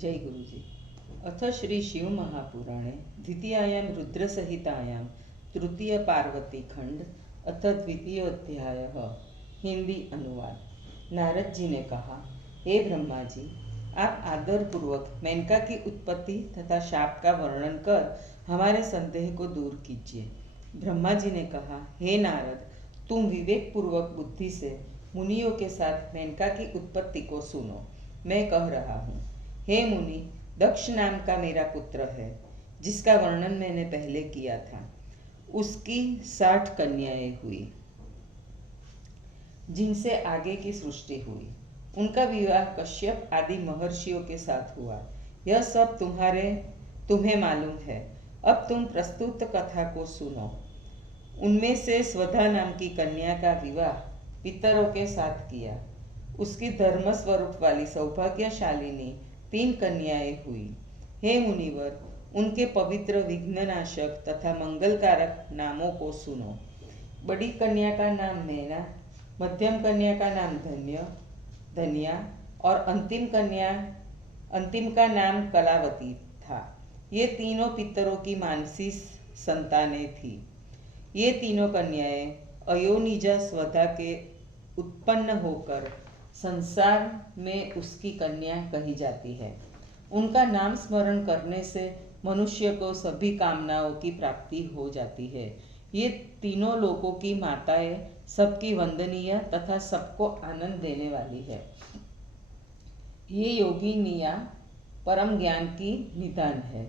जय गुरुजी। अथ श्री शिव महापुराणे द्वितीयायां रुद्रसहितायां तृतीय पार्वती खंड अथ द्वितीयोध्यायः। हिंदी अनुवाद। नारद जी ने कहा, हे ब्रह्मा जी, आप आदरपूर्वक मेनका की उत्पत्ति तथा शाप का वर्णन कर हमारे संदेह को दूर कीजिए। ब्रह्मा जी ने कहा, हे नारद, तुम विवेक पूर्वक बुद्धि से मुनियों के साथ मेनका की उत्पत्ति को सुनो। मैं कह रहा हूँ। हे मुनि, दक्ष नाम का मेरा पुत्र है, जिसका वर्णन मैंने पहले किया था। उसकी 60 कन्याएं हुई, जिनसे आगे की सृष्टि हुई। उनका विवाह कश्यप आदि महर्षियों के साथ हुआ। यह सब तुम्हें मालूम है। अब तुम प्रस्तुत कथा को सुनो। उनमें से स्वधा नाम की कन्या का विवाह पितरों के साथ किया। उसकी धर्म स्वरूप वाली सौभाग्यशालिनी 3 कन्याएं हुई। हे मुनिवर, उनके पवित्र विघ्ननाशक तथा मंगलकारक नामों को सुनो। बड़ी कन्या का नाम मैना, मध्यम कन्या का नाम धन्या और अंतिम का नाम कलावती था। ये तीनों पितरों की मानसी संतानें थी। ये तीनों कन्याएं अयोनिजा स्वधा के उत्पन्न होकर संसार में उसकी कन्या कही जाती है। उनका नाम स्मरण करने से मनुष्य को सभी कामनाओं की प्राप्ति हो जाती है। ये तीनों लोगों की माताएं सबकी वंदनीय तथा सबको आनंद देने वाली है। ये योगिनिया परम ज्ञान की निधान है।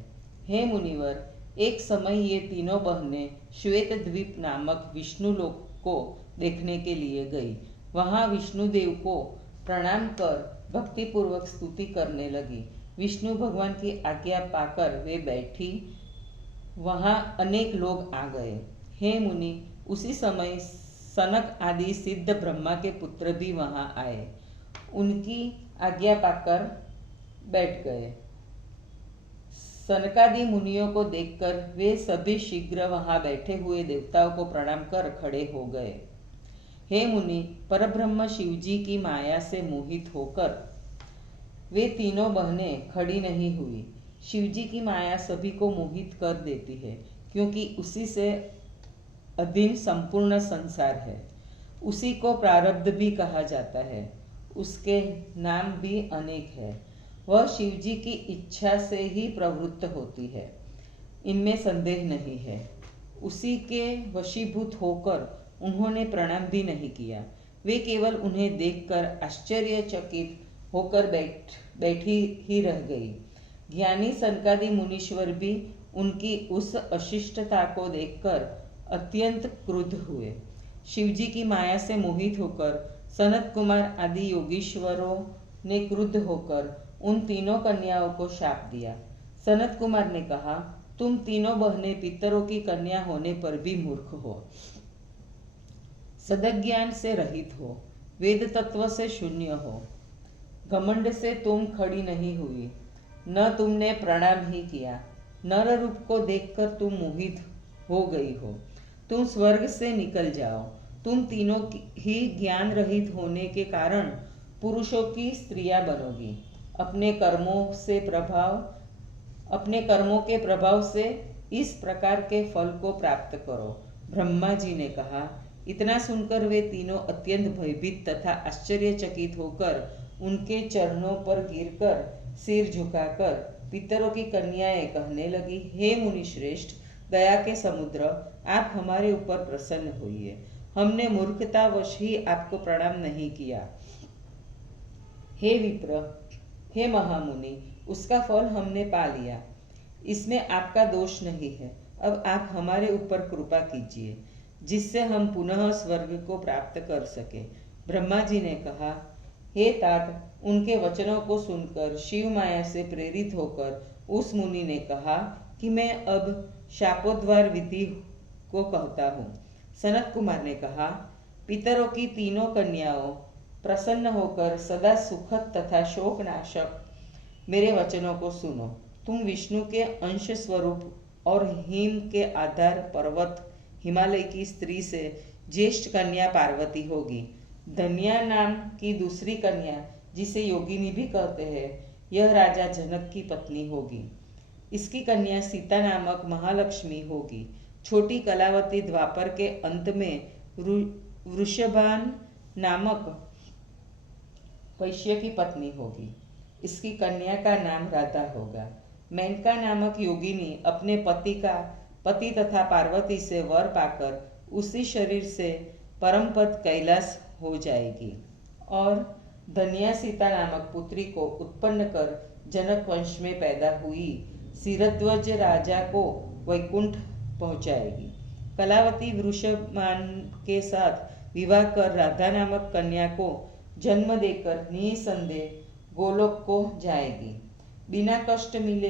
हे मुनिवर, एक समय ये तीनों बहनें श्वेत द्वीप नामक विष्णु लोक को देखने के लिए गई। वहां विष्णुदेव को प्रणाम कर भक्तिपूर्वक स्तुति करने लगी। विष्णु भगवान की आज्ञा पाकर वे बैठी। वहां अनेक लोग आ गए। हे मुनि, उसी समय सनक आदि सिद्ध ब्रह्मा के पुत्र भी वहां आए। उनकी आज्ञा पाकर बैठ गए। सनकादि मुनियों को देखकर वे सभी शीघ्र वहां बैठे हुए देवताओं को प्रणाम कर खड़े हो गए। हे मुनि, परब्रह्म शिवजी की माया से मोहित होकर वे तीनों बहनें खड़ी नहीं हुई। शिवजी की माया सभी को मोहित कर देती है, क्योंकि उसी से अधीन संपूर्ण संसार है। उसी को प्रारब्ध भी कहा जाता है। उसके नाम भी अनेक है। वह शिवजी की इच्छा से ही प्रवृत्त होती है, इनमें संदेह नहीं है। उसी के वशीभूत होकर उन्होंने प्रणाम भी नहीं किया। वे केवल उन्हें देखकर आश्चर्यचकित होकर बैठी ही रह गई। ज्ञानी सनकादि मुनीश्वर भी उनकी उस अशिष्टता को देखकर अत्यंत क्रुद्ध हुए। शिवजी की माया से मोहित होकर सनत कुमार आदि योगीश्वरों ने क्रुद्ध होकर उन तीनों कन्याओं को शाप दिया। सनत कुमार ने कहा, तुम तीनों बहनें पितरों की कन्या होने पर भी मूर्ख हो, सदज्ञान से रहित हो, वेद तत्व से शून्य हो। घमंड से तुम खड़ी नहीं हुई, न तुमने प्रणाम ही किया। नर रूप को देखकर तुम मोहित हो गई हो। तुम स्वर्ग से निकल जाओ। तुम तीनों ही ज्ञान रहित होने के कारण पुरुषों की स्त्रियां बनोगी। अपने कर्मों के प्रभाव से इस प्रकार के फल को प्राप्त करो। ब्रह्मा जी ने कहा। इतना सुनकर वे तीनों अत्यंत भयभीत तथा आश्चर्यचकित होकर उनके चरणों पर गिरकर सिर झुकाकर पितरों की कन्याएं कहने लगी, हे मुनि श्रेष्ठ, दया के समुद्र, आप हमारे ऊपर प्रसन्न होइए। हमने मूर्खतावश ही आपको प्रणाम नहीं किया। हे विप्र, हे महामुनि, उसका फल हमने पा लिया। इसमें आपका दोष नहीं है। अब आप हमारे ऊपर कृपा कीजिए, जिससे हम पुनः स्वर्ग को प्राप्त कर सके। ब्रह्मा जी ने कहा, हे तात, उनके वचनों को सुनकर शिव माया से प्रेरित होकर उस मुनि ने कहा कि मैं अब शापोद्वार विधि को कहता हूँ। सनत कुमार ने कहा, पितरों की तीनों कन्याओं, प्रसन्न होकर सदा सुखद तथा शोकनाशक मेरे वचनों को सुनो। तुम विष्णु के अंश स्वरूप और हिम के आधार पर्वत हिमालय की स्त्री से ज्येष्ठ कन्या पार्वती होगी। धन्या नाम की दूसरी कन्या, जिसे योगिनी भी कहते हैं, यह राजा जनक की पत्नी होगी। इसकी कन्या सीता नामक महालक्ष्मी होगी। छोटी कलावती द्वापर के अंत में वृषभान नामक वैश्य की पत्नी होगी। इसकी कन्या का नाम राधा होगा। मेनका नामक योगिनी अपने पति तथा पार्वती से वर पाकर उसी शरीर से परम पद कैलाश हो जाएगी और धन्या सीता नामक पुत्री को उत्पन्न कर जनक वंश में पैदा हुई सिरध्वज राजा को वैकुंठ पहुंचाएगी। कलावती वृषभान के साथ विवाह कर राधा नामक कन्या को जन्म देकर निसंदेह गोलोक को जाएगी। बिना कष्ट मिले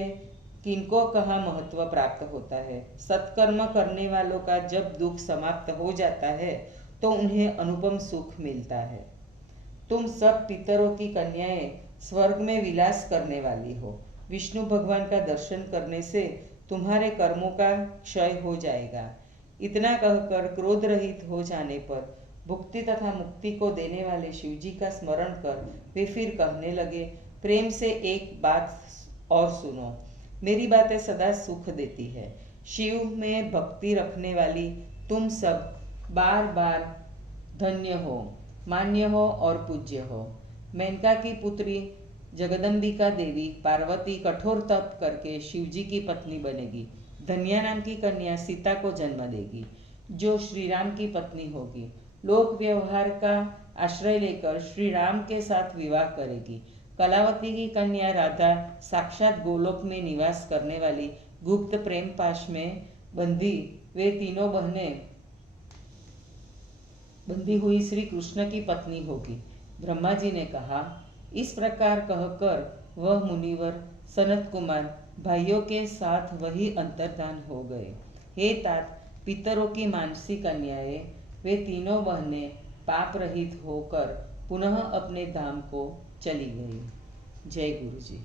किनको कहाँ महत्व प्राप्त होता है। सत्कर्म करने वालों का जब दुख समाप्त हो जाता है तो उन्हें अनुपम सुख मिलता है। तुम सब पितरों की कन्याएं स्वर्ग में विलास करने वाली हो। विष्णु भगवान का दर्शन करने से तुम्हारे कर्मों का क्षय हो जाएगा। इतना कहकर क्रोध रहित हो जाने पर भुक्ति तथा मुक्ति को देने वाले शिव जी का स्मरण कर वे फिर कहने लगे, प्रेम से एक बात और सुनो, मेरी बातें सदा सुख देती है। शिव में भक्ति रखने वाली तुम सब बार बार धन्य हो, मान्य हो और पूज्य हो। मेनका की पुत्री जगदम्बिका देवी पार्वती कठोर तप करके शिवजी की पत्नी बनेगी। धन्या नाम की कन्या सीता को जन्म देगी जो श्री राम की पत्नी होगी। लोक व्यवहार का आश्रय लेकर श्री राम के साथ विवाह करेगी। कलावती की कन्या राधा साक्षात गोलोक में निवास करने वाली गुप्त प्रेम पाश में बंधी वे तीनों बहनें बंधी हुई श्री कृष्ण की पत्नी होगी। ब्रह्मा जी ने कहा, इस प्रकार कहकर वह मुनिवर सनत कुमार भाइयों के साथ वही अंतर्धान हो गए। हे तात, पितरों की मानसी कन्याएं वे तीनों बहनें पाप रहित होकर पुनः अपने धाम को चली गई। जय गुरु जी।